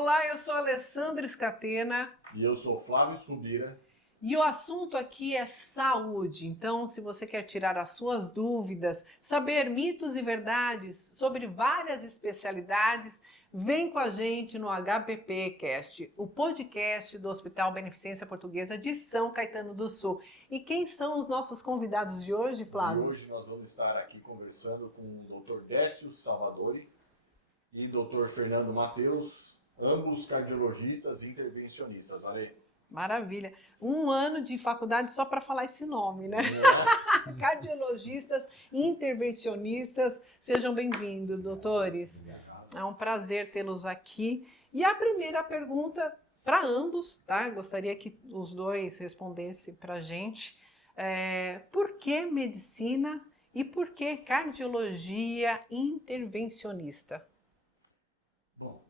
Olá, eu sou a Alessandra Scatena. E eu sou Flávio Scubira. E o assunto aqui é saúde. Então, se você quer tirar as suas dúvidas, saber mitos e verdades sobre várias especialidades, vem com a gente no HPP Cast, o podcast do Hospital Beneficência Portuguesa de São Caetano do Sul. E quem são os nossos convidados de hoje, Flávio? E hoje nós vamos estar aqui conversando com o Dr. Décio Salvadori e Dr. Fernando Mateus, ambos cardiologistas e intervencionistas. Ale. Maravilha. Um ano de faculdade só para falar esse nome, né? Cardiologistas, intervencionistas, sejam bem-vindos, doutores. É um prazer tê-los aqui. E a primeira pergunta para ambos, tá? Gostaria que os dois respondessem para a gente. Por que medicina e por que cardiologia intervencionista? Bom,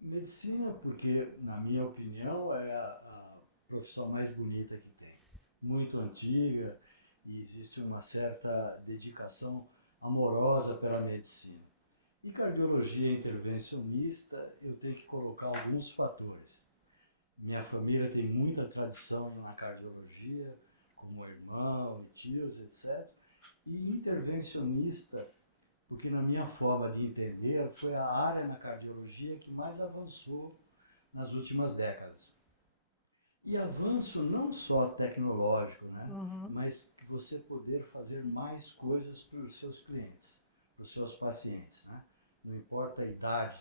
medicina porque, na minha opinião, é a profissão mais bonita que tem. Muito antiga e existe uma certa dedicação amorosa pela medicina. E cardiologia intervencionista, eu tenho que colocar alguns fatores. Minha família tem muita tradição na cardiologia, como irmão, tios, etc. E intervencionista, porque na minha forma de entender, foi a área na cardiologia que mais avançou nas últimas décadas. E avanço não só tecnológico, né? Mas que você poder fazer mais coisas para os seus clientes, para os seus pacientes, né? Não importa a idade,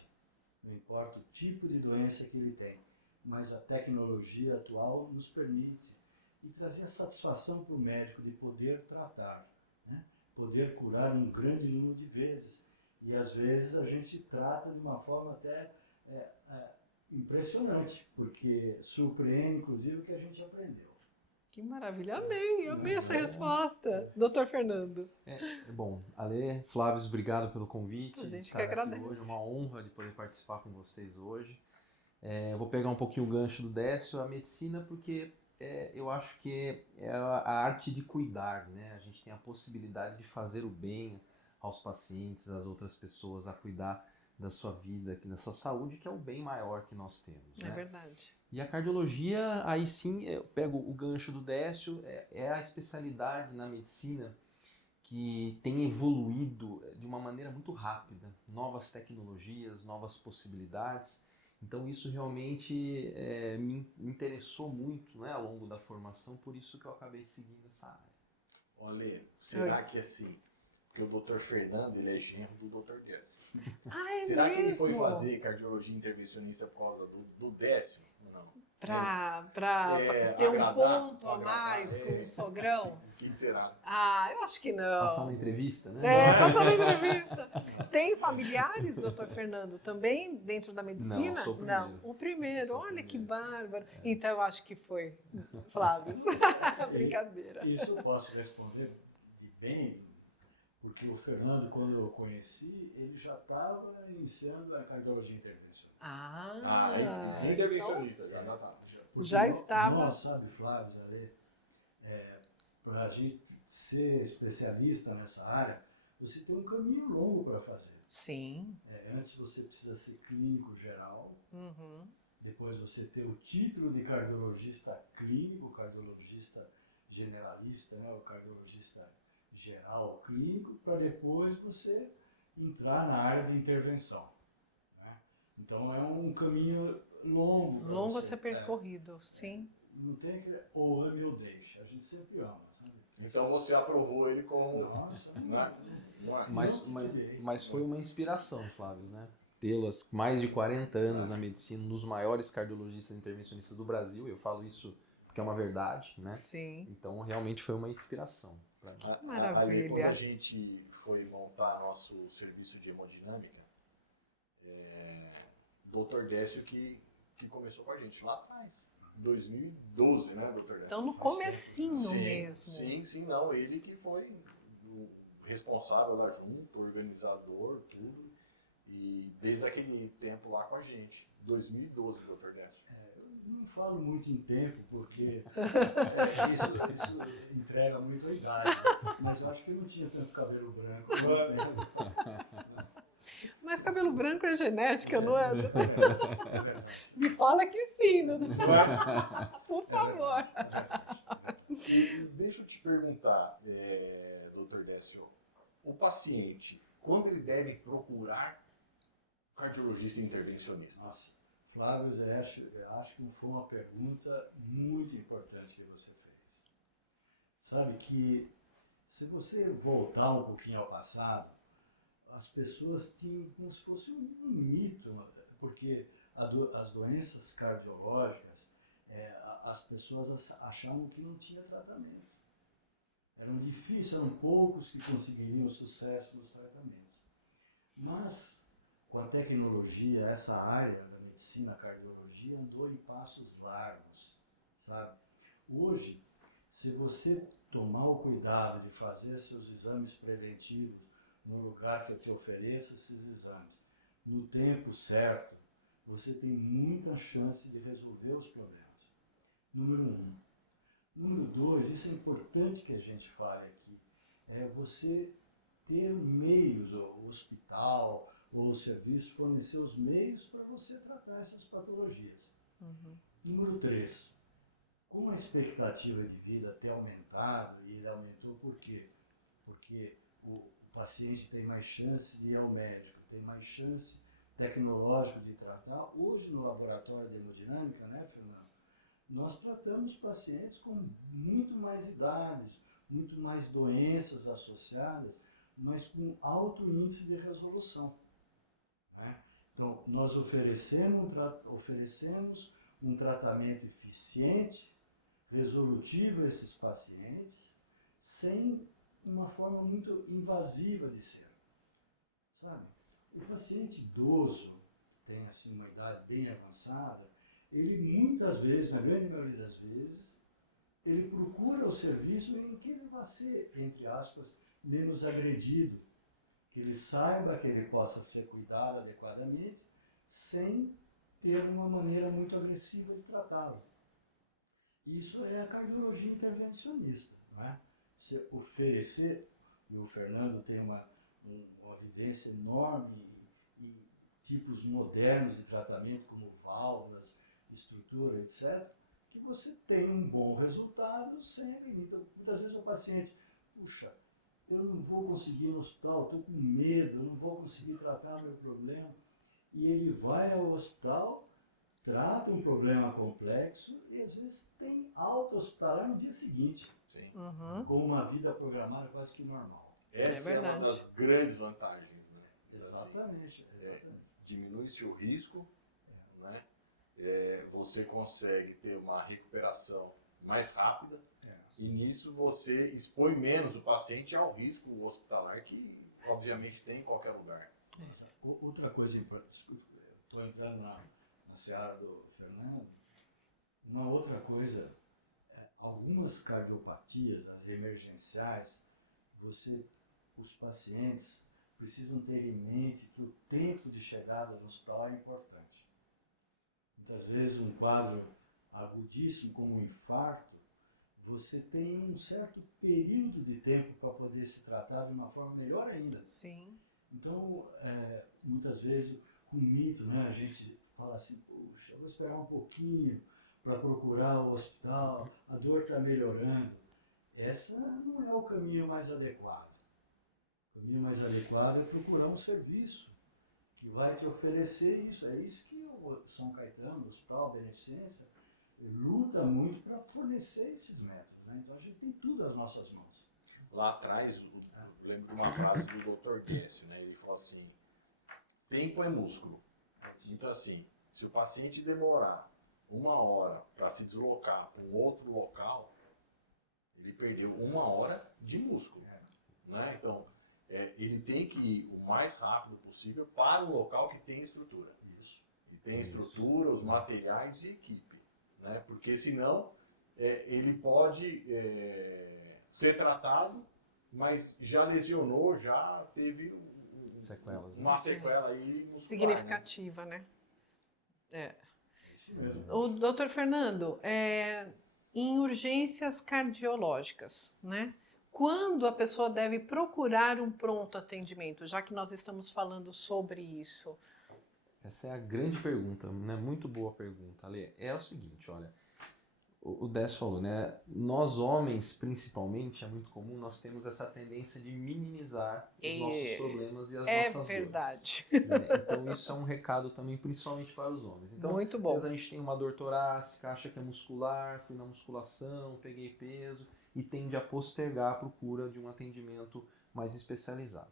não importa o tipo de doença que ele tem, mas a tecnologia atual nos permite e trazer a satisfação para o médico de poder tratar, né? Poder curar um grande número de vezes. E às vezes a gente trata de uma forma até impressionante, porque surpreende inclusive o que a gente aprendeu. Que maravilha, amei essa resposta. Doutor Fernando. Bom, Ale, Flávio, obrigado pelo convite. A gente estar que agradece. aqui hoje, uma honra de poder participar com vocês hoje. Eu vou pegar um pouquinho o gancho do Décio, a medicina, porque eu acho que é a arte de cuidar, né? A gente tem a possibilidade de fazer o bem aos pacientes, às outras pessoas, a cuidar da sua vida, da sua saúde, que é o bem maior que nós temos. É né? verdade. E a cardiologia, aí sim, eu pego o gancho do Décio, é a especialidade na medicina que tem evoluído de uma maneira muito rápida. Novas tecnologias, novas possibilidades. Então isso realmente me interessou muito, né, ao longo da formação, por isso que eu acabei seguindo essa área. Olha, será que assim, porque o Dr. Fernando, ele é genro do Dr. Décio. Será que ele foi fazer cardiologia intervencionista por causa do Décio? Não. Para ter um ponto a mais com o sogrão? O que será? Eu acho que não. Passar na entrevista, né? Passar na entrevista. Tem familiares, doutor Fernando, também dentro da medicina? Não, sou o primeiro. Não, o primeiro. Sou o Olha que primeiro. bárbaro. Então eu acho que foi Flávio. Brincadeira. Isso eu posso responder de bem, porque o Fernando, quando eu conheci, ele já estava iniciando a cardiologia intervencionista. Intervencionista, já tá. Já estava. Nós, sabe, Flávio, Ale, para a gente ser especialista nessa área, você tem um caminho longo para fazer. Sim. Antes você precisa ser clínico geral, Uhum. depois você ter o título de cardiologista clínico, cardiologista generalista, né, o cardiologista geral clínico, para depois você entrar na área de intervenção. Né? Então é um caminho longo. Longo a ser percorrido, sim. Não tem que ou ame ou deixe, a gente sempre ama, sabe? Então você aprovou ele como... Nossa, Mas foi uma inspiração, Flávio, né? Tê-las mais de 40 anos na medicina, um dos maiores cardiologistas intervencionistas do Brasil, eu falo isso porque é uma verdade, né? Sim. Então realmente foi uma inspiração para mim. Maravilha. Quando a gente foi montar nosso serviço de hemodinâmica, Dr. Décio que começou com a gente lá atrás, 2012, né, Dr. Décio? Então no comecinho mesmo. Sim, não, ele que foi o responsável da junta, organizador, tudo, e desde aquele tempo lá com a gente, 2012, Dr. Décio. Não falo muito em tempo, porque isso entrega muito a idade, mas eu acho que eu não tinha tanto cabelo branco. Mas cabelo branco é genética, não é? Me fala que sim, por favor. E deixa eu te perguntar, doutor Décio, o paciente, quando ele deve procurar cardiologista intervencionista? Nossa, Flávio, eu acho que foi uma pergunta muito importante que você fez. Sabe que se você voltar um pouquinho ao passado, as pessoas tinham como se fosse um mito, porque as doenças cardiológicas, as pessoas achavam que não tinha tratamento. Eram difíceis, eram poucos que conseguiriam sucesso nos tratamentos. Mas, com a tecnologia, essa área da medicina, a cardiologia, andou em passos largos, sabe? Hoje, se você tomar o cuidado de fazer seus exames preventivos no lugar que eu te ofereço esses exames, no tempo certo, você tem muita chance de resolver os problemas. Número 1. Número 2, isso é importante que a gente fale aqui, é você ter meios, o hospital ou o serviço fornecer os meios para você tratar essas patologias. Número 3, como a expectativa de vida tem aumentado, e ele aumentou por quê? Porque o paciente tem mais chance de ir ao médico, tem mais chance tecnológica de tratar. Hoje, no laboratório de hemodinâmica, né, Fernando, nós tratamos pacientes com muito mais idades, muito mais doenças associadas, mas com alto índice de resolução, né? Então, nós oferecemos um tratamento eficiente, resolutivo a esses pacientes, sem uma forma muito invasiva de ser, sabe? O paciente idoso, tem assim uma idade bem avançada, ele muitas vezes, na grande maioria das vezes, ele procura o serviço em que ele vai ser, entre aspas, menos agredido, que ele saiba que ele possa ser cuidado adequadamente, sem ter uma maneira muito agressiva de tratá-lo. Isso é a cardiologia intervencionista, não é? Você oferecer, e o Fernando tem uma vivência enorme em tipos modernos de tratamento, como válvulas, estrutura, etc., que você tem um bom resultado sem agredir. Então, muitas vezes o paciente, puxa, eu não vou conseguir ir no hospital, estou com medo, eu não vou conseguir tratar meu problema. E ele vai ao hospital, trata um problema complexo e às vezes tem alta hospitalar no dia seguinte. Sim. Com uma vida programada quase que normal. Essa é uma das grandes vantagens, né? Exatamente. Diminui-se o risco, né? Você consegue ter uma recuperação mais rápida e nisso você expõe menos o paciente ao risco hospitalar que obviamente tem em qualquer lugar. Outra coisa importante, estou entrando na seara do Fernando, uma outra coisa, algumas cardiopatias, as emergenciais, os pacientes precisam ter em mente que o tempo de chegada no hospital é importante. Muitas vezes um quadro agudíssimo como um infarto, você tem um certo período de tempo para poder se tratar de uma forma melhor ainda. Sim. Então, muitas vezes, com mito, né, a gente fala assim, puxa, eu vou esperar um pouquinho para procurar o hospital, a dor está melhorando. Essa não é o caminho mais adequado. O caminho mais adequado é procurar um serviço que vai te oferecer isso. É isso que o São Caetano, o Hospital Beneficência, luta muito para fornecer esses métodos, né? Então a gente tem tudo às nossas mãos. Lá atrás, eu lembro de uma frase do Dr. Guess, né? Ele falou assim, tempo é músculo. Então assim, se o paciente demorar 1 hora para se deslocar para um outro local, ele perdeu 1 hora de músculo. Né? Então, ele tem que ir o mais rápido possível para um local que tem estrutura. Isso. E tem estrutura, os materiais e equipe. Né? Porque senão ele pode ser tratado, mas já lesionou, já teve sequelas, uma sequela aí muscular, significativa, né? Isso mesmo. O doutor Fernando, em urgências cardiológicas, né? quando a pessoa deve procurar um pronto atendimento, já que nós estamos falando sobre isso? Essa é a grande pergunta, né? Muito boa pergunta, Ale. É o seguinte, olha, o Décio falou, né? Nós homens, principalmente, é muito comum, nós temos essa tendência de minimizar os nossos problemas e as É nossas verdade. dores, né? Então isso é um recado também, principalmente para os homens. Então, Muito às bom. vezes a gente tem uma dor torácica, acha que é muscular, fui na musculação, peguei peso e tende a postergar a procura de um atendimento mais especializado.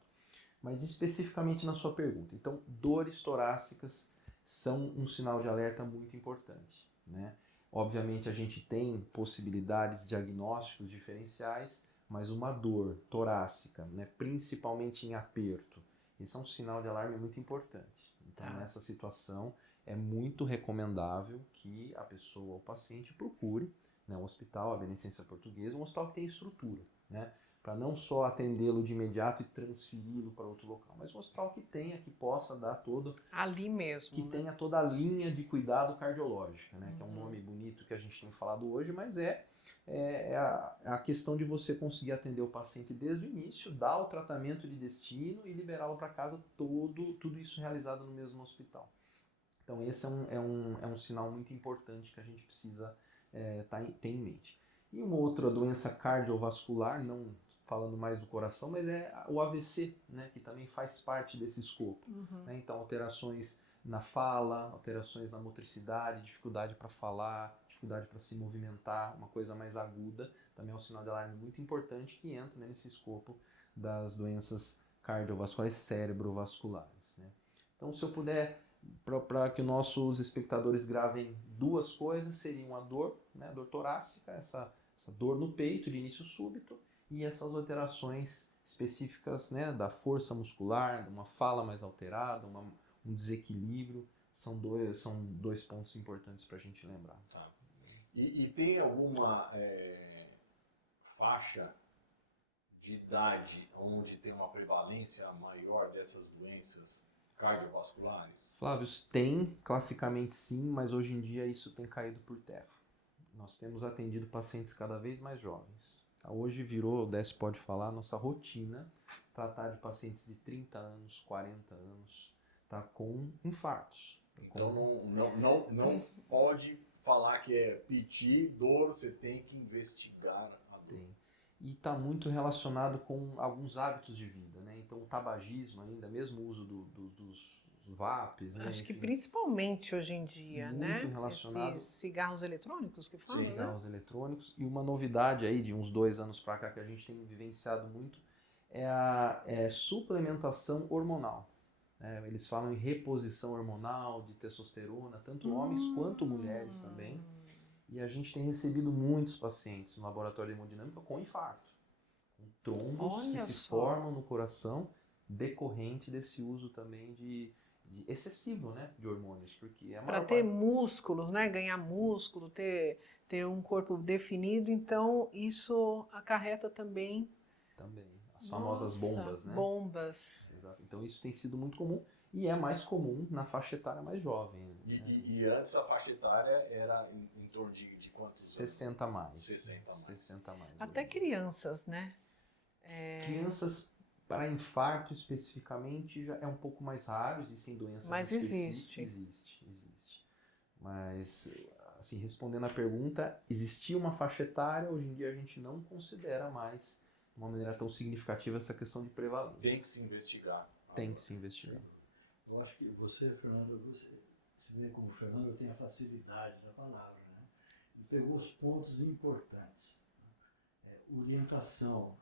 Mas especificamente na sua pergunta, então, dores torácicas são um sinal de alerta muito importante, né? Obviamente a gente tem possibilidades diagnósticos diferenciais, mas uma dor torácica, né, principalmente em aperto, esse é um sinal de alarme muito importante. Então, nessa situação, é muito recomendável que a pessoa, o paciente, procure, né, um hospital, a Beneficência Portuguesa, um hospital que tem estrutura, né, para não só atendê-lo de imediato e transferi-lo para outro local, mas um hospital que tenha, que possa dar todo... Ali mesmo. Que tenha toda a linha de cuidado cardiológico, né? Que é um nome bonito que a gente tem falado hoje, mas é a questão de você conseguir atender o paciente desde o início, dar o tratamento de destino e liberá-lo para casa, tudo isso realizado no mesmo hospital. Então esse é um sinal muito importante que a gente precisa ter em mente. E uma outra doença cardiovascular, não falando mais do coração, mas é o AVC, né, que também faz parte desse escopo. Né? Então, alterações na fala, alterações na motricidade, dificuldade para falar, dificuldade para se movimentar, uma coisa mais aguda, também é um sinal de alarme muito importante que entra, né, nesse escopo das doenças cardiovasculares cerebrovasculares. Né? Então, se eu puder, para que nossos espectadores gravem duas coisas, seriam a dor, né, a dor torácica, essa dor no peito de início súbito, e essas alterações específicas, né, da força muscular, de uma fala mais alterada, um desequilíbrio, são dois pontos importantes para a gente lembrar. Tá. E tem alguma faixa de idade onde tem uma prevalência maior dessas doenças cardiovasculares? Flávio, tem, classicamente sim, mas hoje em dia isso tem caído por terra. Nós temos atendido pacientes cada vez mais jovens. Hoje virou, o Décio pode falar, nossa rotina tratar de pacientes de 30 anos, 40 anos, tá, com infartos. Então não pode falar que é PT, dor, você tem que investigar a dor. Tem. E está muito relacionado com alguns hábitos de vida, né? Então o tabagismo ainda, mesmo o uso dos vapes, né? Acho que Enfim, principalmente hoje em dia, muito né? relacionado. Esses cigarros eletrônicos que falam, né? Cigarros eletrônicos. E uma novidade aí de uns 2 anos para cá que a gente tem vivenciado muito é a suplementação hormonal. Né? Eles falam em reposição hormonal de testosterona, tanto homens quanto mulheres também. E a gente tem recebido muitos pacientes no laboratório de hemodinâmica com infarto, com trombos Olha que se só. formam no coração decorrente desse uso também de excessivo, né, de hormônios, porque a Para maior ter parte... músculos, né? Ganhar músculo, ter um corpo definido, então isso acarreta também. Também. As famosas Nossa, bombas, né? bombas. Exato. Então isso tem sido muito comum e é mais comum na faixa etária mais jovem. Né? E antes a faixa etária era em torno de quantos? 60 mais. 60 mais. 60 mais. Até hoje. crianças, né? Crianças para infarto especificamente já é um pouco mais raro, existem doenças Mas específicas. Existe. Mas, assim, respondendo à pergunta, existia uma faixa etária, hoje em dia a gente não considera mais de uma maneira tão significativa essa questão de prevalência. Tem que se investigar. Tem que se investigar. Eu acho que você, Fernando, você vê como o Fernando tem a facilidade da palavra, né? E pegou os pontos importantes. Né? Orientação.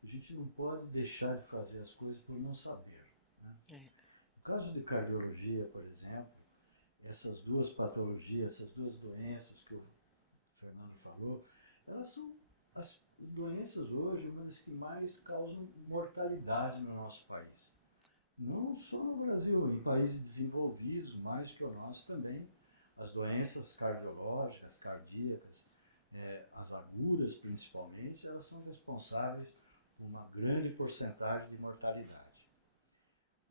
A gente não pode deixar de fazer as coisas por não saber. Né? No caso de cardiologia, por exemplo, essas duas patologias, essas duas doenças que o Fernando falou, elas são as doenças hoje uma das que mais causam mortalidade no nosso país. Não só no Brasil, em países desenvolvidos, mais que o nosso também, as doenças cardiológicas, cardíacas, as agudas principalmente, elas são responsáveis por uma grande porcentagem de mortalidade.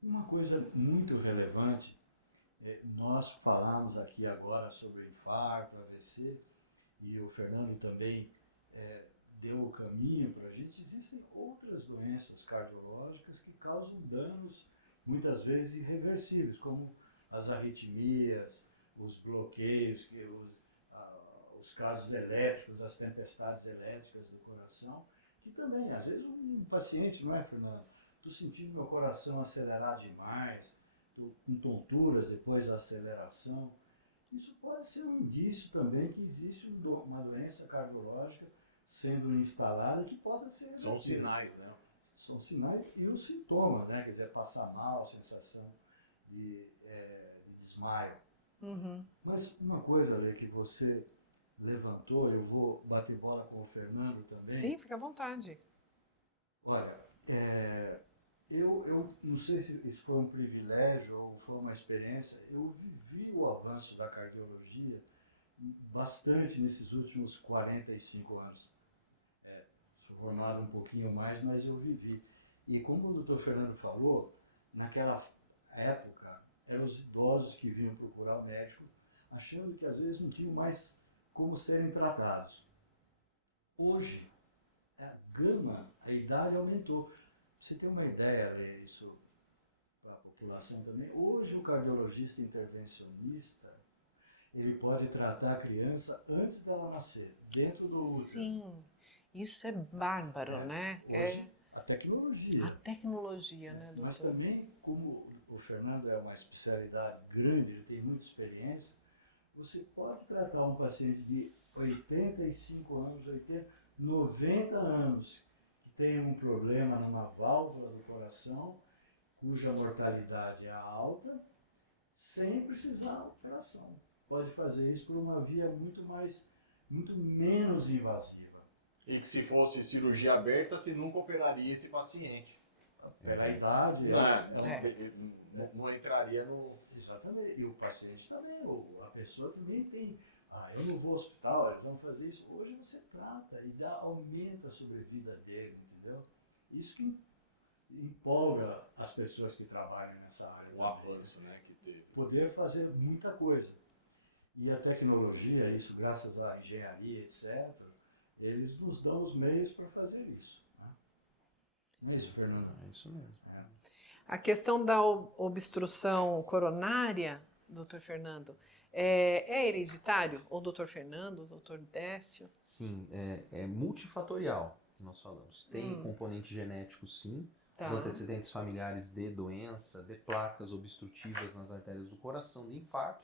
Uma coisa muito relevante, nós falamos aqui agora sobre o infarto, AVC, e o Fernando também deu o caminho para a gente, existem outras doenças cardiológicas que causam danos, muitas vezes irreversíveis, como as arritmias, os bloqueios, os casos elétricos, as tempestades elétricas do coração, que também, às vezes, um paciente, não é, Fernando? Estou sentindo meu coração acelerar demais, estou com tonturas depois da aceleração. Isso pode ser um indício também que existe uma doença cardiológica sendo instalada que possa ser revertida. São sinais, né? São sinais e os sintomas, né? Quer dizer, passar mal, sensação de desmaio. Uhum. Mas uma coisa, Lê, que você levantou, eu vou bater bola com o Fernando também. Sim, fica à vontade. Olha, eu não sei se isso foi um privilégio ou foi uma experiência, eu vivi o avanço da cardiologia bastante nesses últimos 45 anos. Sou formado um pouquinho mais, mas eu vivi. E como o Dr. Fernando falou, naquela época, eram os idosos que vinham procurar o médico, achando que às vezes não tinham mais como serem tratados. Hoje, a idade aumentou. Você tem uma ideia, Lê, isso para a população também? Hoje o cardiologista intervencionista, ele pode tratar a criança antes dela nascer, dentro do útero. Sim, isso é bárbaro, né? Hoje, a tecnologia. A tecnologia, né, doutor? Mas também, como o Fernando é uma especialidade grande, ele tem muita experiência, você pode tratar um paciente de 85 anos, 90 anos, que tem um problema numa válvula do coração, cuja mortalidade é alta, sem precisar de operação. Pode fazer isso por uma via muito menos invasiva. E que se fosse cirurgia aberta, você nunca operaria esse paciente. Pela idade, não entraria no... Exatamente. E o paciente também, a pessoa também tem... eu não vou ao hospital, eles vão fazer isso. Hoje você trata e aumenta a sobrevida dele, entendeu? Isso que empolga as pessoas que trabalham nessa área. O avanço, né, que teve. Poder fazer muita coisa. E a tecnologia, isso graças à engenharia, etc., eles nos dão os meios para fazer isso. Né? Não é isso, Fernando? É isso mesmo. A questão da obstrução coronária, doutor Fernando, é hereditário? Ou doutor Fernando, ou doutor Décio? Sim, é multifatorial que nós falamos. Tem componente genético, sim. Tá. Os antecedentes familiares de doença, de placas obstrutivas nas artérias do coração, de infarto.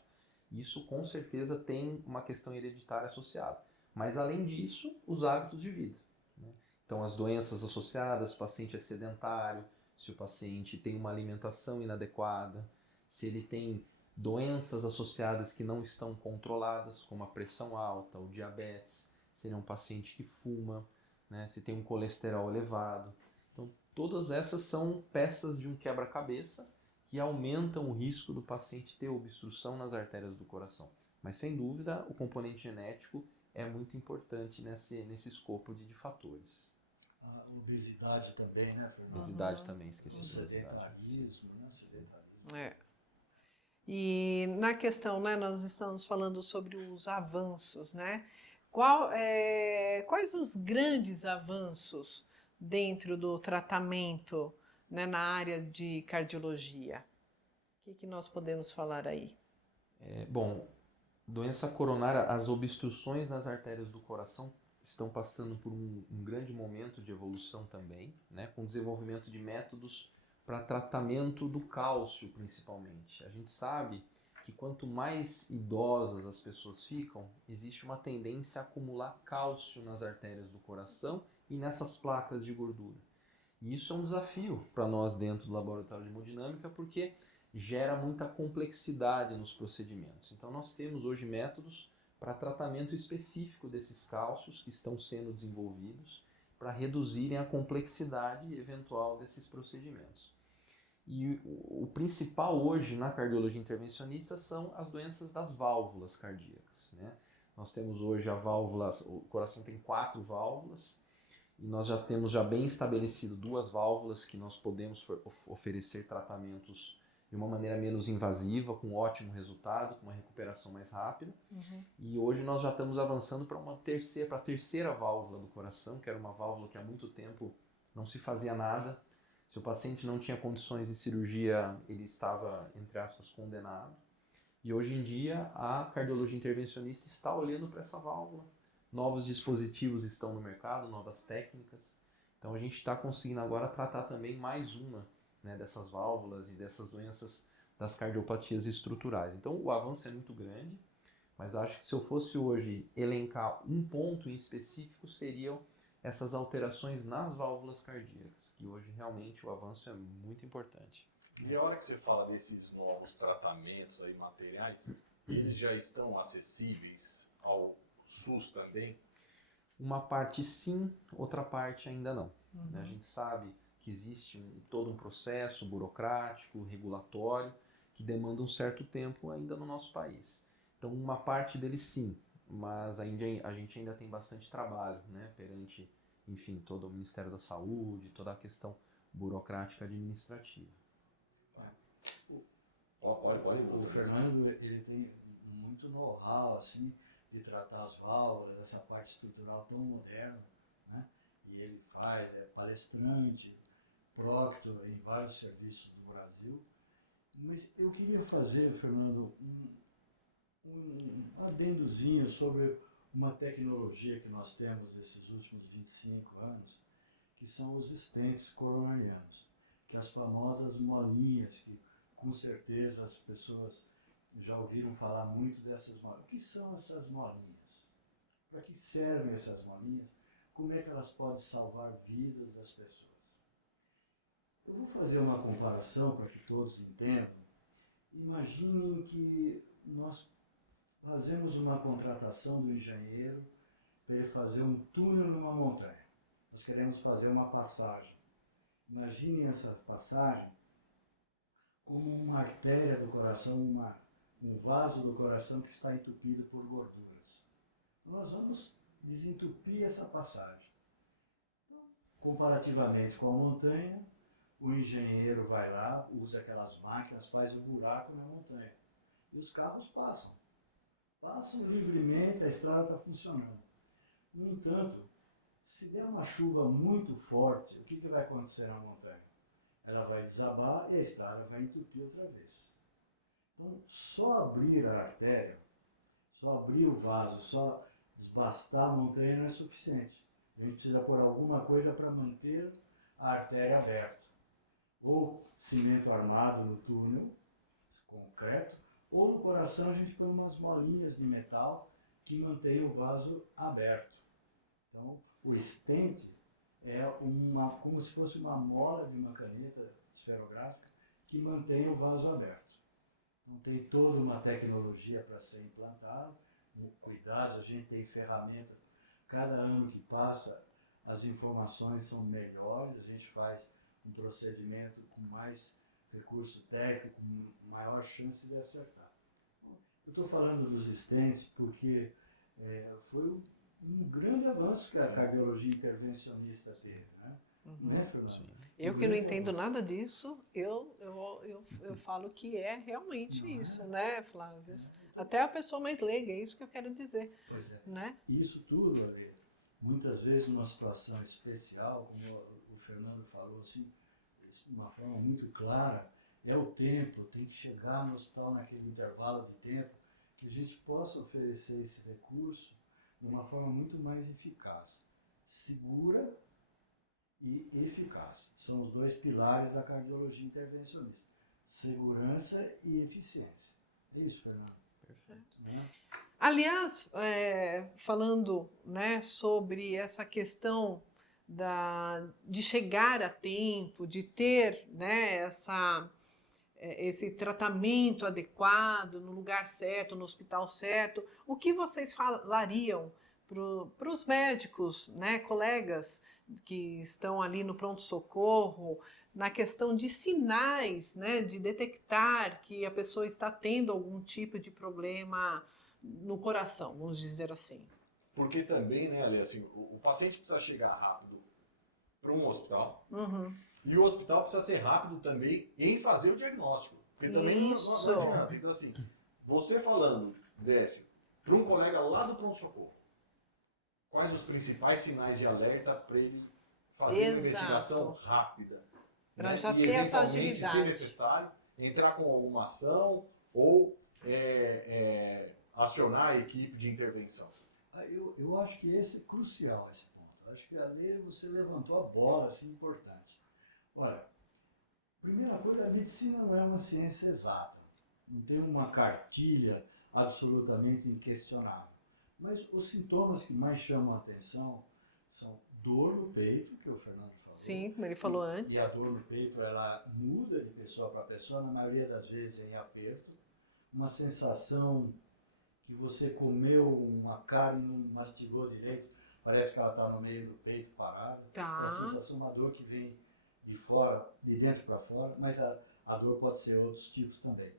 Isso com certeza tem uma questão hereditária associada. Mas além disso, os hábitos de vida, né? Então as doenças associadas, se o paciente é sedentário, se o paciente tem uma alimentação inadequada, se ele tem doenças associadas que não estão controladas, como a pressão alta, o diabetes, se ele é um paciente que fuma, né? Se tem um colesterol elevado. Então todas essas são peças de um quebra-cabeça que aumentam o risco do paciente ter obstrução nas artérias do coração. Mas sem dúvida o componente genético é muito importante nesse escopo de fatores. A obesidade também, né, Fernando? Obesidade também, esqueci O de obesidade. sedentarismo, né? Sedentarismo. E na questão, né, nós estamos falando sobre os avanços, né? Quais os grandes avanços dentro do tratamento, né, na área de cardiologia? O que nós podemos falar aí? Bom, doença coronária, as obstruções nas artérias do coração estão passando por um grande momento de evolução também, né, com desenvolvimento de métodos para tratamento do cálcio, principalmente. A gente sabe que quanto mais idosas as pessoas ficam, existe uma tendência a acumular cálcio nas artérias do coração e nessas placas de gordura. E isso é um desafio para nós dentro do laboratório de hemodinâmica, porque gera muita complexidade nos procedimentos. Então nós temos hoje métodos para tratamento específico desses cálcios que estão sendo desenvolvidos para reduzirem a complexidade eventual desses procedimentos. E o principal hoje na cardiologia intervencionista são as doenças das válvulas cardíacas, né? Nós temos hoje o coração tem 4 válvulas e nós já temos bem estabelecido 2 válvulas que nós podemos oferecer tratamentos de uma maneira menos invasiva, com ótimo resultado, com uma recuperação mais rápida. Uhum. E hoje nós já estamos avançando para a terceira válvula do coração, que era uma válvula que há muito tempo não se fazia nada. Se o paciente não tinha condições de cirurgia, ele estava, entre aspas, condenado. E hoje em dia a cardiologia intervencionista está olhando para essa válvula. Novos dispositivos estão no mercado, novas técnicas. Então a gente está conseguindo agora tratar também mais uma, né, dessas válvulas e dessas doenças das cardiopatias estruturais. Então o avanço é muito grande, mas acho que se eu fosse hoje elencar um ponto em específico, seriam essas alterações nas válvulas cardíacas, que hoje realmente o avanço é muito importante. E a hora que você fala desses novos tratamentos aí, materiais, eles já estão acessíveis ao SUS também? Uma parte sim, outra parte ainda não. Uhum. A gente sabe que existe todo um processo burocrático, regulatório, que demanda um certo tempo ainda no nosso país. Então uma parte dele sim, mas a gente ainda tem bastante trabalho, né, perante, enfim, todo o Ministério da Saúde, toda a questão burocrática administrativa. Olha, O Fernando, ele tem muito know-how, assim, de tratar as válvulas, essa parte estrutural tão moderna, né? E ele é palestrante, proctor em vários serviços do Brasil. Mas eu queria fazer, Fernando, um adendozinho sobre uma tecnologia que nós temos nesses últimos 25 anos, que são os stents coronarianos, que as famosas molinhas, que com certeza as pessoas já ouviram falar muito dessas molinhas. O que são essas molinhas? Para que servem essas molinhas? Como é que elas podem salvar vidas das pessoas? Eu vou fazer uma comparação para que todos entendam. Imaginem que nós fazemos uma contratação do engenheiro para ele fazer um túnel numa montanha. Nós queremos fazer uma passagem. Imaginem essa passagem como uma artéria do coração, um vaso do coração que está entupido por gorduras. Nós vamos desentupir essa passagem. Então, comparativamente com a montanha, o engenheiro vai lá, usa aquelas máquinas, faz um buraco na montanha. E os carros passam. Passam livremente, a estrada está funcionando. No entanto, se der uma chuva muito forte, o que vai acontecer na montanha? Ela vai desabar e a estrada vai entupir outra vez. Então, só abrir a artéria, só abrir o vaso, só desbastar a montanha não é suficiente. A gente precisa pôr alguma coisa para manter a artéria aberta. Ou cimento armado no túnel, concreto, ou no coração a gente põe umas molinhas de metal que mantém o vaso aberto. Então, o stent é como se fosse uma mola de uma caneta esferográfica que mantém o vaso aberto. Então, tem toda uma tecnologia para ser implantado, cuidados, a gente tem ferramenta. Cada ano que passa, as informações são melhores, a gente faz um procedimento com mais recurso técnico, com maior chance de acertar. Eu estou falando dos stents porque foi um grande avanço que a cardiologia intervencionista teve, né? Uhum. Né, Fernando? Sim. Eu que não entendo nada disso, eu falo que é realmente Não é? isso, né, Flávio? Até a pessoa mais leiga, é isso que eu quero dizer, Pois é. né? Isso tudo, ali, muitas vezes numa situação especial, como o Fernando falou, assim, de uma forma muito clara, é o tempo, tem que chegar no hospital naquele intervalo de tempo, que a gente possa oferecer esse recurso de uma forma muito mais eficaz, segura e eficaz. São os dois pilares da cardiologia intervencionista, segurança e eficiência. É isso, Fernando. Perfeito. Né? Aliás, falando, né, sobre essa questão de chegar a tempo, de ter, né, esse tratamento adequado, no lugar certo, no hospital certo, o que vocês falariam para os médicos, né, colegas que estão ali no pronto-socorro, na questão de sinais, né, de detectar que a pessoa está tendo algum tipo de problema no coração, vamos dizer assim? Porque também, né, Ali, assim, o paciente precisa chegar rápido para um hospital Uhum. e o hospital precisa ser rápido também em fazer o diagnóstico. Porque também Isso. não adianta. Então, assim, você falando, Décio, para um colega lá do pronto-socorro, quais os principais sinais de alerta para ele fazer uma investigação rápida? Para Né? já E, ter essa eventualmente, se agilidade. necessário, entrar com alguma ação ou acionar a equipe de intervenção. Eu acho que esse é crucial, esse ponto. Eu acho que ali você levantou a bola, assim, importante. Olha, primeira coisa, a medicina não é uma ciência exata. Não tem uma cartilha absolutamente inquestionável. Mas os sintomas que mais chamam a atenção são dor no peito, que o Fernando falou. Sim, como ele falou antes. E a dor no peito, ela muda de pessoa para pessoa, na maioria das vezes em aperto. Uma sensação que você comeu uma carne e não mastigou direito, parece que ela está no meio do peito parada. Tá. É a sensação, uma dor que vem de fora, de dentro para fora, mas a dor pode ser outros tipos também.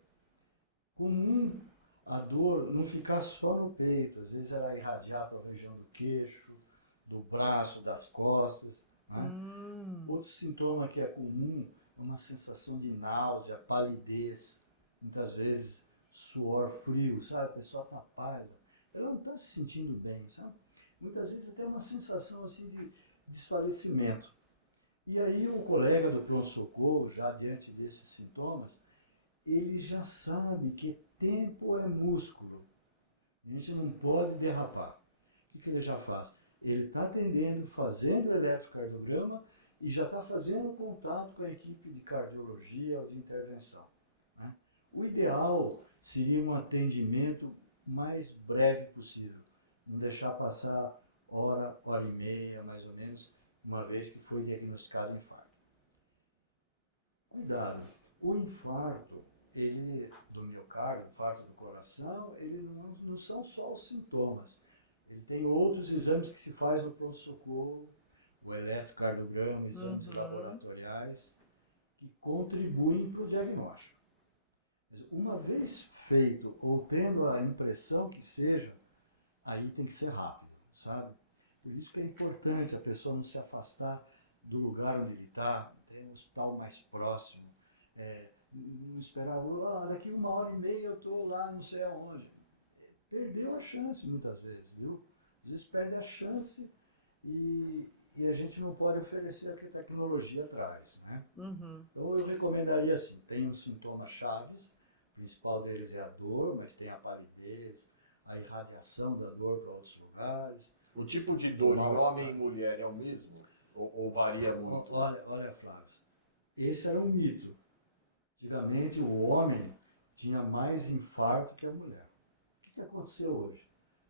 Comum a dor não ficar só no peito, às vezes ela irradiar para a região do queixo, do braço, das costas. Né? Outro sintoma que é comum é uma sensação de náusea, palidez, muitas vezes suor frio, sabe? A pessoa está pálida, ela não está se sentindo bem, sabe? Muitas vezes até uma sensação assim de desfalecimento. E aí o colega do pronto-socorro, já diante desses sintomas, ele já sabe que tempo é músculo. A gente não pode derrapar. O que ele já faz? Ele está atendendo, fazendo o eletrocardiograma e já está fazendo contato com a equipe de cardiologia ou de intervenção. Né? O ideal seria um atendimento mais breve possível. Não deixar passar hora, hora e meia, mais ou menos, uma vez que foi diagnosticado infarto. Cuidado, o infarto, ele, do miocárdio, infarto do coração, ele não são só os sintomas. Ele tem outros exames que se faz no pronto-socorro, o eletrocardiograma, exames laboratoriais, que contribuem para o diagnóstico. Uma vez feito, ou tendo a impressão que seja, aí tem que ser rápido, sabe? Por isso que é importante a pessoa não se afastar do lugar onde ele está, tem um hospital mais próximo, não esperar, daqui 1h30 eu estou lá não sei aonde. Perdeu a chance muitas vezes, viu? Às vezes perde a chance e a gente não pode oferecer o que a tecnologia traz, né? Então eu recomendaria assim, tem os sintomas chaves, o principal deles é a dor, mas tem a palidez, a irradiação da dor para outros lugares. O tipo de dor de homem e mulher é o mesmo? Ou varia muito? Olha, Flávio, esse era um mito. Antigamente o homem tinha mais infarto que a mulher. O que aconteceu hoje?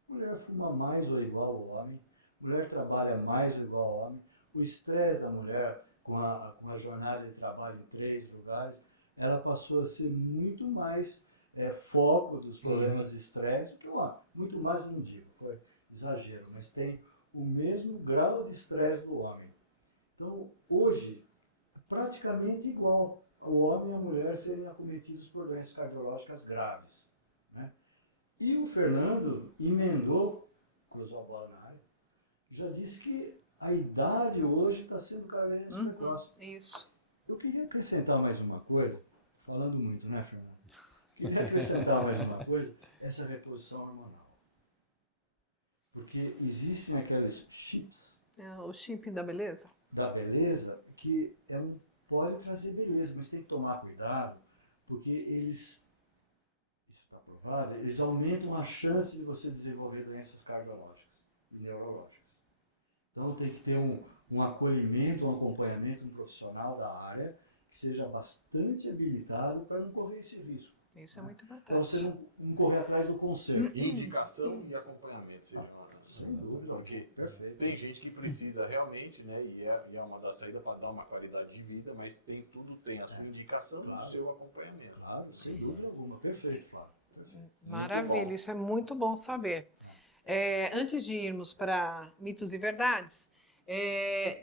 A mulher fuma mais ou igual ao homem, a mulher trabalha mais ou igual ao homem, o estresse da mulher com a jornada de trabalho em 3 lugares, ela passou a ser muito mais foco dos problemas de estresse do que o homem. Muito mais não digo, foi exagero, mas tem o mesmo grau de estresse do homem. Então, hoje, praticamente igual o homem e a mulher serem acometidos por doenças cardiológicas graves. Né? E o Fernando emendou, cruzou a bola na área, já disse que a idade hoje está sendo cada vez mais precoce. Isso. Eu queria acrescentar mais uma coisa, falando muito, né, Fernando? Queria acrescentar mais uma coisa, essa reposição hormonal. Porque existem aqueles chips O chip da beleza? da beleza que pode trazer beleza, mas tem que tomar cuidado, porque eles, isso está provado, eles aumentam a chance de você desenvolver doenças cardiológicas e neurológicas. Então tem que ter um acolhimento, um acompanhamento, um profissional da área que seja bastante habilitado para não correr esse risco. Isso é muito Para importante. você não correr atrás do conselho. Indicação e acompanhamento seja Sem dúvida, porque perfeito. tem gente que precisa realmente, né? E é uma das saídas para dar uma qualidade de vida, mas tudo tem a sua indicação e o seu acompanhamento. Claro, sem dúvida alguma. Perfeito, Flávio. Perfeito. Maravilha, bom. isso é muito bom saber. Antes de irmos para mitos e verdades,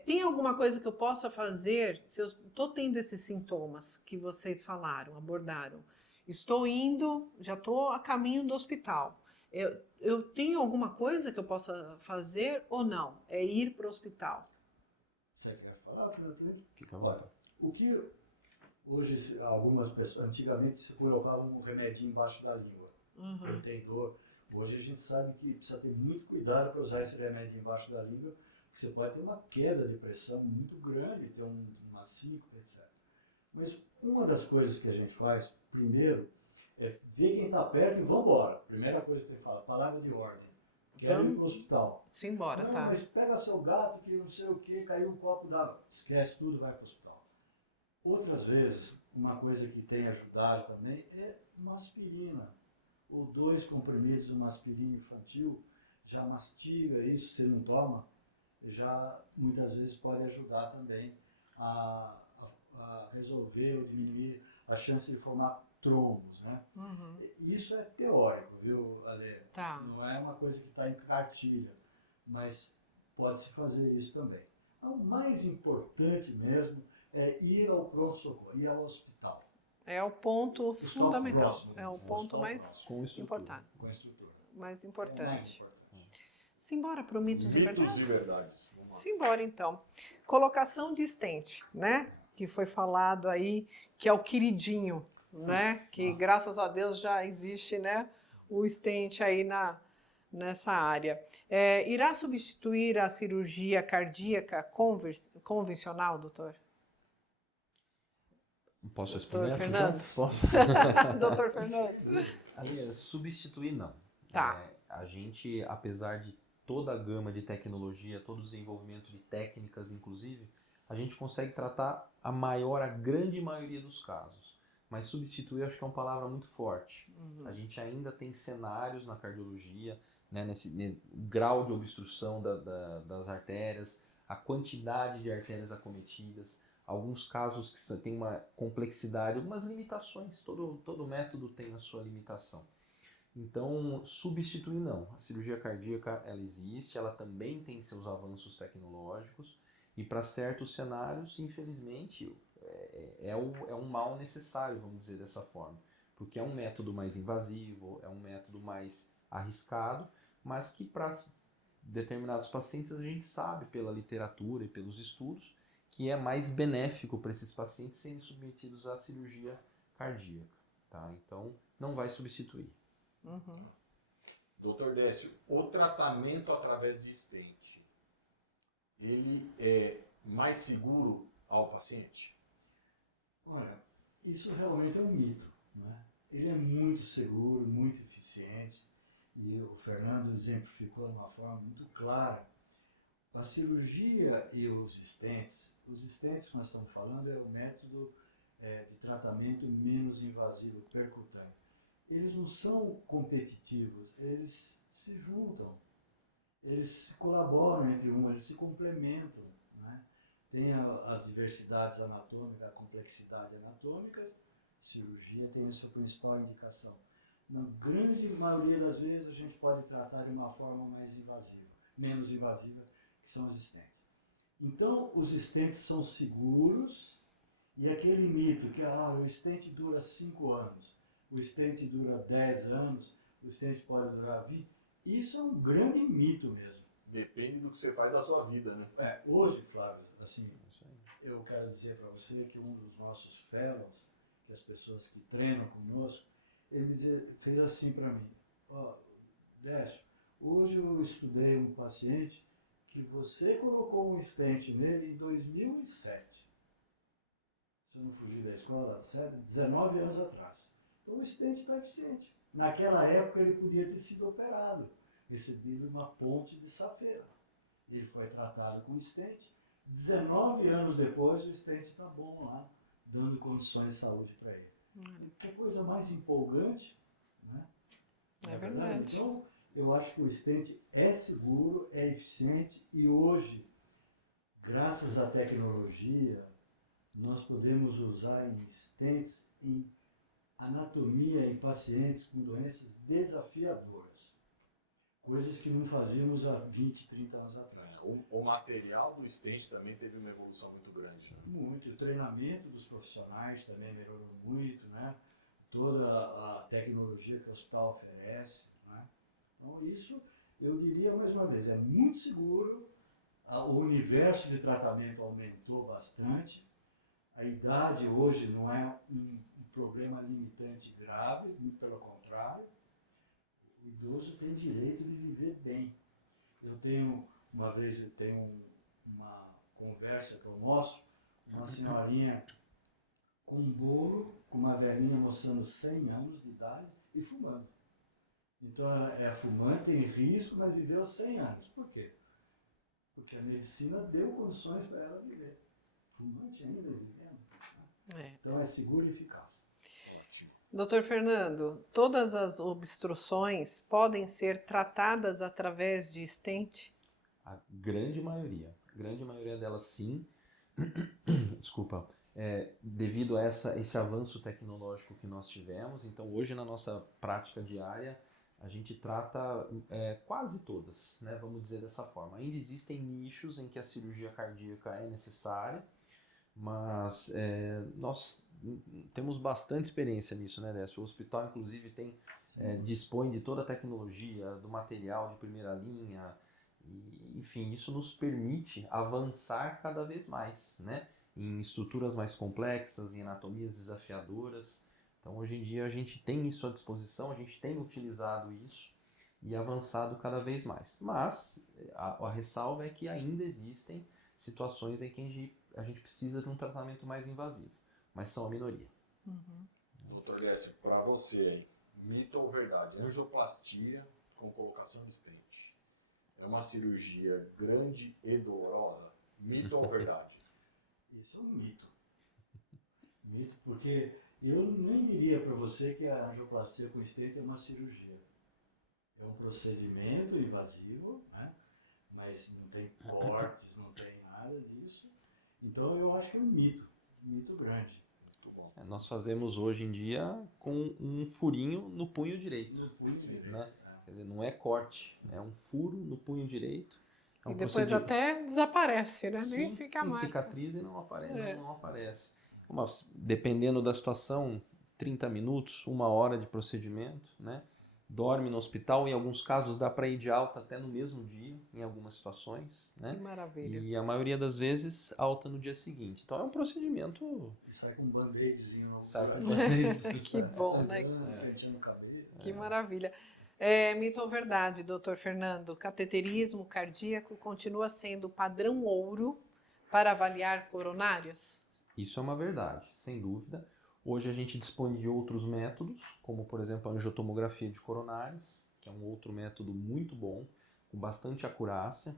tem alguma coisa que eu possa fazer se eu estou tendo esses sintomas que vocês falaram, abordaram? Estou indo, já estou a caminho do hospital. Eu tenho alguma coisa que eu possa fazer ou não? É ir para o hospital. Você quer falar, Fernando? Fica à vontade. O que Hoje, algumas pessoas, antigamente se colocava um remedinho embaixo da língua, quando tem dor. Hoje a gente sabe que precisa ter muito cuidado para usar esse remédio embaixo da língua, porque você pode ter uma queda de pressão muito grande, ter uma síncope, etc. Mas uma das coisas que a gente faz, primeiro, é ver quem está perto e vamos embora. Primeira coisa que tem que falar, palavra de ordem. Quero ir para o hospital. Simbora, Não, tá. mas pega seu gato que não sei o que, caiu um copo d'água. Esquece tudo, vai para o hospital. Outras vezes, uma coisa que tem ajudado também é uma aspirina. Ou 2 comprimidos de uma aspirina infantil, já mastiga isso, se não toma, já muitas vezes pode ajudar também a resolver ou diminuir a chance de formar trombos, né? Isso é teórico, viu, Ale? Tá. Não é uma coisa que está em cartilha, mas pode-se fazer isso também. Então, o mais importante mesmo é ir ao pronto-socorro, ir ao hospital. É o ponto Hospital fundamental. próximo, É o ponto mais próximo, Com estrutura. importante. com a estrutura. Mais É o mais importante. importante. Simbora para o mitos e Mitos verdades? de verdades. Vamos lá. Simbora então. Colocação de stent, né? Que foi falado aí, que é o queridinho, né? Que graças a Deus já existe, né? O stent aí nessa área. Irá substituir a cirurgia cardíaca convencional, doutor? Posso Doutor responder essa Fernando. então? Posso? Doutor Fernando. Ali, substituir não. Tá. A gente, apesar de toda a gama de tecnologia, todo o desenvolvimento de técnicas, inclusive, a gente consegue tratar a grande maioria dos casos. Mas substituir acho que é uma palavra muito forte. A gente ainda tem cenários na cardiologia, né, nesse grau de obstrução das artérias, a quantidade de artérias acometidas, alguns casos que têm uma complexidade, algumas limitações. Todo método tem a sua limitação. Então, substituir não. A cirurgia cardíaca, ela existe, ela também tem seus avanços tecnológicos e para certos cenários, infelizmente, é um mal necessário, vamos dizer dessa forma. Porque é um método mais invasivo, é um método mais arriscado, mas que para determinados pacientes a gente sabe pela literatura e pelos estudos que é mais benéfico para esses pacientes serem submetidos à cirurgia cardíaca. Tá? Então, não vai substituir. Doutor Décio, o tratamento através de stent, ele é mais seguro ao paciente? Olha, isso realmente é um mito, né? Ele é muito seguro, muito eficiente, e o Fernando exemplificou de uma forma muito clara. A cirurgia e os stents que nós estamos falando é o método de tratamento menos invasivo, percutâneo. Eles não são competitivos, eles se juntam, eles colaboram entre eles se complementam, né? Tem as diversidades anatômicas, a complexidade anatômica, cirurgia tem a sua principal indicação. Na grande maioria das vezes a gente pode tratar de uma forma mais invasiva, menos invasiva, que são os stents. Então, os stents são seguros e aquele mito que o stent dura 5 anos, o stent dura 10 anos, o stent pode durar 20, isso é um grande mito mesmo. Depende do que você faz da sua vida, né? Hoje, Flávio, assim, eu quero dizer para você que um dos nossos fellows, que as pessoas que treinam conosco, ele fez assim para mim: Décio, hoje eu estudei um paciente que você colocou um stent nele em 2007. Se eu não fugir da escola, 19 anos atrás. Então o stent está eficiente. Naquela época ele podia ter sido operado, recebido uma ponte de safena. Ele foi tratado com stent. 19 anos depois o stent está bom lá, dando condições de saúde para ele. Que coisa mais empolgante, né? É verdade. Então, eu acho que o stent é seguro, é eficiente e hoje, graças à tecnologia, nós podemos usar em stents em anatomia em pacientes com doenças desafiadoras. Coisas que não fazíamos há 20, 30 anos atrás. O material do stent também teve uma evolução muito grande. Muito. O treinamento dos profissionais também melhorou muito, né? Toda a tecnologia que o hospital oferece, né? Então, isso, eu diria mais uma vez, é muito seguro, o universo de tratamento aumentou bastante, A idade hoje não é um problema limitante grave, muito pelo contrário. O idoso tem direito de viver bem. Uma vez eu tenho uma conversa que eu mostro, uma senhorinha com um bolo, com uma velhinha mostrando 100 anos de idade e fumando. Então ela é fumante, tem risco, mas viveu 100 anos. Por quê? Porque a medicina deu condições para ela viver. Fumante ainda vivendo. Né? Então é seguro e eficaz. Doutor Fernando, todas as obstruções podem ser tratadas através de stent? A grande maioria delas sim. Desculpa. Devido a esse avanço tecnológico que nós tivemos, então hoje na nossa prática diária a gente trata quase todas, né? Vamos dizer dessa forma. Ainda existem nichos em que a cirurgia cardíaca é necessária, mas nós temos bastante experiência nisso, né, Décio? O hospital, inclusive, dispõe de toda a tecnologia, do material de primeira linha, e, enfim, isso nos permite avançar cada vez mais, né? Em estruturas mais complexas, em anatomias desafiadoras. Então, hoje em dia, a gente tem isso à disposição, a gente tem utilizado isso e avançado cada vez mais. Mas a ressalva é que ainda existem situações em que a gente precisa de um tratamento mais invasivo, mas são a minoria. Uhum. Doutor Décio, para você, mito ou verdade? Angioplastia com colocação de stent. É uma cirurgia grande e dolorosa? Mito ou verdade? Isso é um mito. Mito, porque eu nem diria para você que a angioplastia com stent é uma cirurgia. É um procedimento invasivo, né? Mas não tem cortes, não tem nada disso. Então eu acho que é um mito grande. Muito bom. Nós fazemos hoje em dia com um furinho no punho direito. No punho direito, né? Quer dizer, não é corte, é um furo no punho direito. É um E depois até desaparece, né? Nem Sim, fica mais. cicatriz e não aparece. Dependendo da situação, 30 minutos, 1 hora de procedimento, né? Dorme no hospital, em alguns casos dá para ir de alta até no mesmo dia, em algumas situações, né? Que maravilha. E a maioria das vezes alta no dia seguinte. Então é um procedimento... E sai com um band-aidzinho. Sai com um band-aidzinho. Que bom, né? Penteando o cabelo. Que maravilha. Mito ou verdade, doutor Fernando? Cateterismo cardíaco continua sendo o padrão ouro para avaliar coronários? Isso é uma verdade, sem dúvida. Hoje a gente dispõe de outros métodos, como por exemplo a angiotomografia de coronárias, que é um outro método muito bom, com bastante acurácia,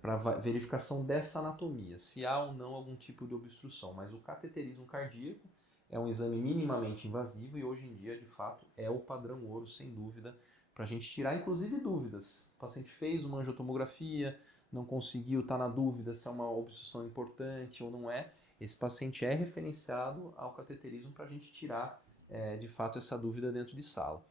para verificação dessa anatomia, se há ou não algum tipo de obstrução. Mas o cateterismo cardíaco é um exame minimamente invasivo e hoje em dia, de fato, é o padrão ouro, sem dúvida, para a gente tirar inclusive dúvidas. O paciente fez uma angiotomografia, não conseguiu, está na dúvida se é uma obstrução importante ou não é. Esse paciente é referenciado ao cateterismo para a gente tirar, de fato, essa dúvida dentro de sala.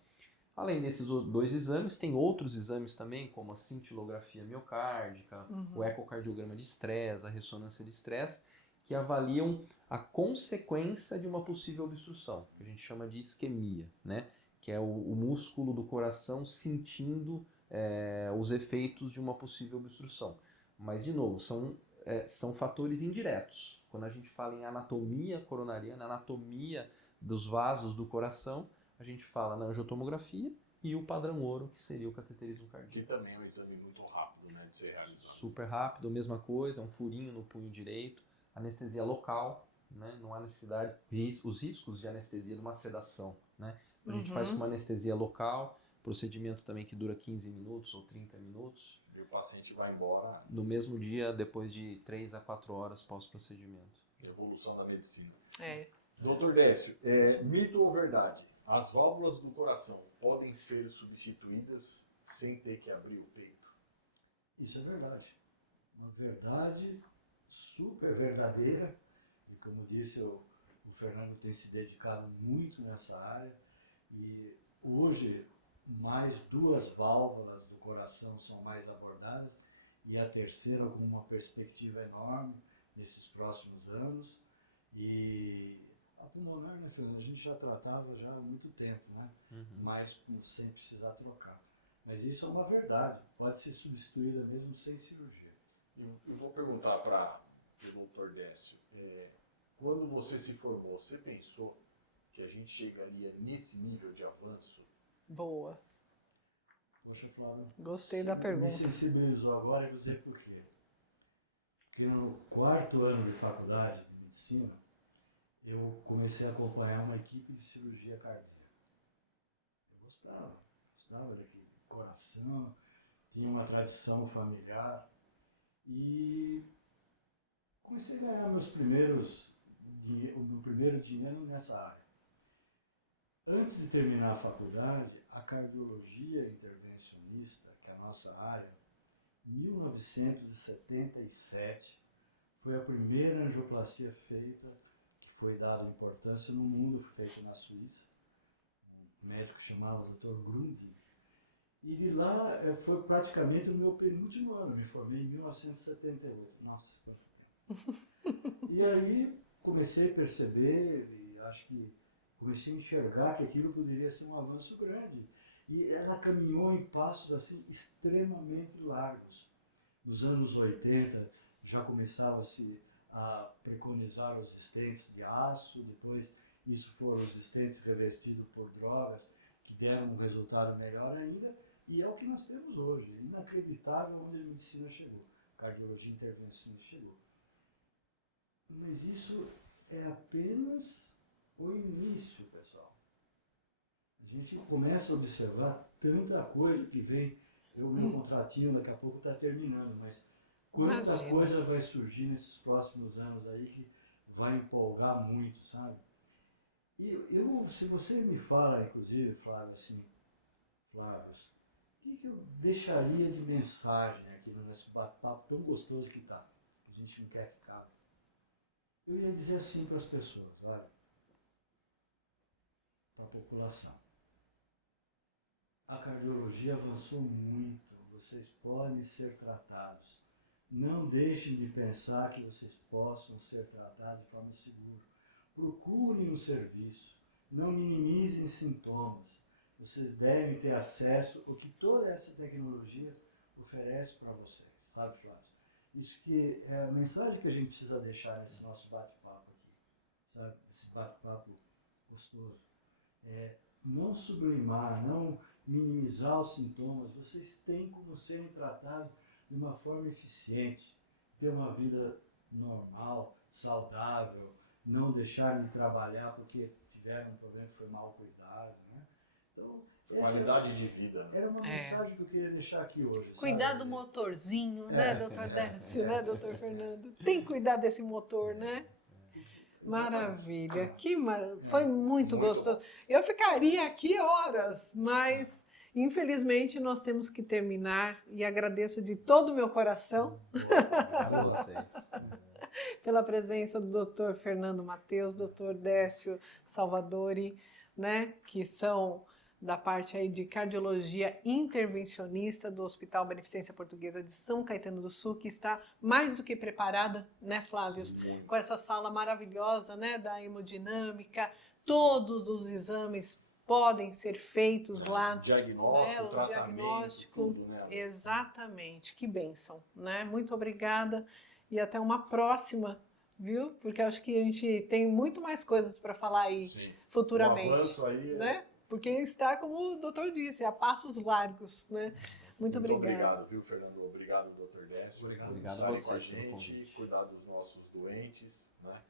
Além desses 2 exames, tem outros exames também, como a cintilografia miocárdica, o ecocardiograma de estresse, a ressonância de estresse, que avaliam a consequência de uma possível obstrução, que a gente chama de isquemia, né? Que é o músculo do coração sentindo os efeitos de uma possível obstrução. Mas, de novo, são fatores indiretos. Quando a gente fala em anatomia coronariana, anatomia dos vasos do coração, a gente fala na angiotomografia e o padrão ouro, que seria o cateterismo cardíaco. Que também é um exame muito rápido, né, de ser realizado. Super rápido, mesma coisa, um furinho no punho direito, anestesia local, né? Não há necessidade, os riscos de anestesia de uma sedação, né? A gente faz com uma anestesia local, procedimento também que dura 15 minutos ou 30 minutos. E o paciente vai embora. No mesmo dia, depois de 3 a 4 horas pós-procedimento. Evolução da medicina. Doutor Décio, mito ou verdade? As válvulas do coração podem ser substituídas sem ter que abrir o peito? Isso é verdade. Uma verdade super verdadeira. E como disse, o Fernando tem se dedicado muito nessa área. E hoje, mais 2 válvulas do coração são mais abordadas. E a terceira com uma perspectiva enorme nesses próximos anos. E a pulmonar, né, Fernando? A gente já tratava já há muito tempo, né? Mas sem precisar trocar. Mas isso é uma verdade. Pode ser substituída mesmo sem cirurgia. Eu vou perguntar para o Dr. Décio, quando você se formou, você pensou que a gente chegaria nesse nível de avanço? Boa. Poxa, Flávio, Gostei da pergunta. me sensibilizou agora e vou dizer por quê. Porque no 4º ano de faculdade de medicina, eu comecei a acompanhar uma equipe de cirurgia cardíaca. Eu gostava daquele coração, tinha uma tradição familiar e comecei a ganhar meu primeiro dinheiro nessa área. Antes de terminar a faculdade, a cardiologia intervencionista, que é a nossa área, em 1977, foi a primeira angioplastia feita, que foi dada importância no mundo, foi feita na Suíça, um médico chamado Dr. Grunzig. E de lá foi praticamente o meu penúltimo ano, me formei em 1978. Nossa, quanto tempo. E aí comecei a perceber, e acho que comecei a enxergar que aquilo poderia ser um avanço grande. E ela caminhou em passos assim extremamente largos. Nos anos 80 já começava-se a preconizar os stents de aço, depois isso foram os stents revestidos por drogas que deram um resultado melhor ainda, e é o que nós temos hoje. É inacreditável onde a medicina chegou, a cardiologia intervencionista chegou. Mas isso é apenas o início, pessoal. A gente começa a observar tanta coisa que vem. O meu contratinho daqui a pouco está terminando, mas quanta Imagina. coisa vai surgir nesses próximos anos aí que vai empolgar muito, sabe? E se você me fala, inclusive, Flávio, assim, Flávio, o que eu deixaria de mensagem aqui nesse bate-papo tão gostoso que está? A gente não quer ficar. Eu ia dizer assim para as pessoas, olha, para a população. A cardiologia avançou muito, vocês podem ser tratados. Não deixem de pensar que vocês possam ser tratados de forma segura. Procurem um serviço, não minimizem sintomas. Vocês devem ter acesso ao que toda essa tecnologia oferece para vocês, sabe, Flávio? Isso que é a mensagem que a gente precisa deixar nesse nosso bate-papo aqui, sabe? Esse bate-papo gostoso. Não sublimar, não minimizar os sintomas. Vocês têm como serem tratados de uma forma eficiente, ter uma vida normal, saudável, não deixar de trabalhar porque tiveram um problema que foi mal cuidado, né? Então, Qualidade de vida. Né? Era uma mensagem que eu queria deixar aqui hoje. Cuidar sabe? do motorzinho, né, doutor Décio, né, doutor Fernando? Tem que cuidar desse motor, né? Maravilha, foi muito gostoso. Eu ficaria aqui horas, mas infelizmente nós temos que terminar e agradeço de todo o meu coração A vocês. pela presença do Dr. Fernando Mateus, Dr. Décio Salvadori, né, que são da parte aí de cardiologia intervencionista do Hospital Beneficência Portuguesa de São Caetano do Sul, que está mais do que preparada, né, Flávio, com essa sala maravilhosa, né, da hemodinâmica, todos os exames podem ser feitos lá, Diagnóstico, né, o tratamento, diagnóstico, tudo, né? exatamente, que bênção, né, muito obrigada e até uma próxima, viu, porque acho que a gente tem muito mais coisas para falar aí Sim. futuramente, O avanço aí né? Porque está, como o doutor disse, a passos largos, né? Muito obrigada. Obrigado, viu, Fernando? Obrigado, Dr. Décio. Obrigado a a vocês gente, pelo convite. cuidar dos nossos doentes, né?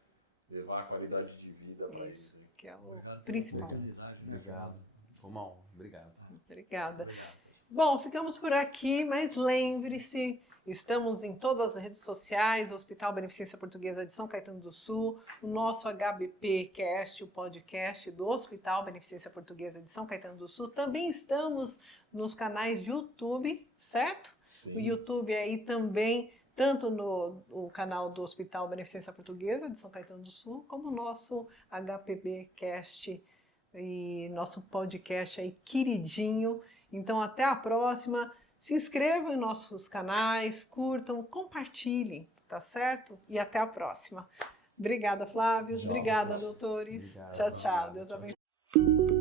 Levar a qualidade de vida para eles. Isso, que é o Obrigado. principal. Obrigado. Foi uma honra. Obrigado. Obrigada. Bom, ficamos por aqui, mas lembre-se, estamos em todas as redes sociais, Hospital Beneficência Portuguesa de São Caetano do Sul, o nosso HBPcast, o podcast do Hospital Beneficência Portuguesa de São Caetano do Sul. Também estamos nos canais de YouTube, certo? Sim. O YouTube aí também, tanto no canal do Hospital Beneficência Portuguesa de São Caetano do Sul, como o nosso HPBcast e nosso podcast aí queridinho. Então, até a próxima. Se inscrevam em nossos canais, curtam, compartilhem, tá certo? E até a próxima. Obrigada, Flávio. Obrigada, doutores. Obrigado. Tchau, tchau. Obrigado. Deus Tchau, abençoe.